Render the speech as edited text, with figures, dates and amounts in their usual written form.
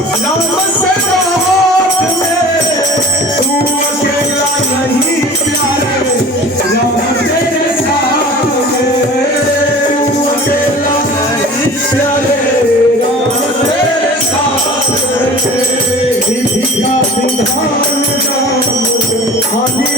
राम से हाथ में तू अकेला नहीं प्यारे, राम तेरे साथ में तू अकेला नहीं प्यारे, राम तेरे साथ में। विधि का विधान राम आदि